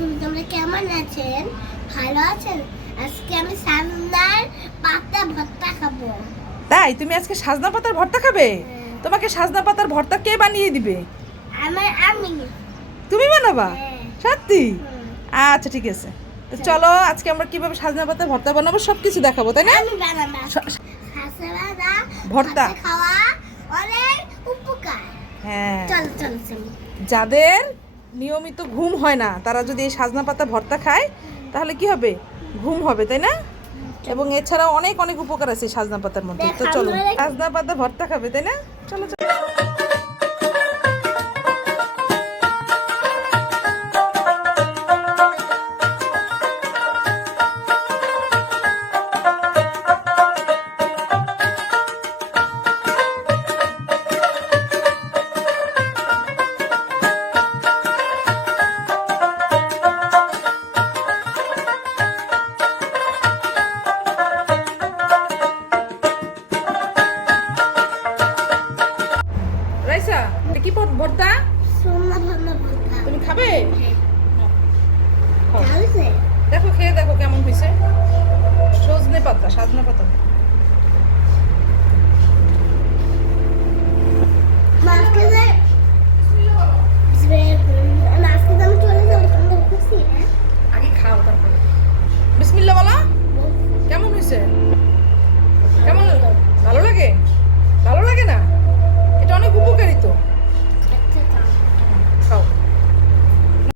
আলাইকুম, তোমরা কেমন আছেন? ভালো আছেন? আজকে আমি সাজনার পাতা ভর্তা খাবো। তাই তুমি আজকে সাজনা পাতার ভর্তা খাবে? তোমাকে সাজনা পাতার ভর্তা কে বানিয়ে দিবে? আমি তুমি বানাবা? হ্যাঁ। সত্যি? হুম। আচ্ছা ঠিক আছে, তো চলো আজকে আমরা কিভাবে সাজনা পাতার ভর্তা বানাবো সবকিছু দেখাবো, তাই না? আমি বানাবো। স- সাজনা ভর্তা। খাওয়া অনেক উপকার। হ্যাঁ, চলো চলো চলো। যাদের নিয়মিত ঘুম হয় না তারা যদি এই সাজনা পাতা ভর্তা খায় তাহলে কি হবে? ঘুম হবে, তাই না? এবং এছাড়াও অনেক অনেক উপকার আছে এই সাজনা পাতার মধ্যে। তো দেখ, চলো আমরা- সাজনা পাতা ভর্তা খাবে, তাই না? চলো চলো। রাইসা, এটা কি ভর্তা? সোনা ভালো ভর্তা। তুমি খাবে? হ্যাঁ। খাও। খাওয়াছে? দেখো, খেয়ে দেখো কেমন হয়েছে। সজনে পাতা, সাজনা পাতা। আজকে যে আজকে তো আমি চলে যাবো, তোমরা খুশি? হ্যাঁ? আগে খাও তারপরে বিসমিল্লাহ বলো। কেমন হয়েছে?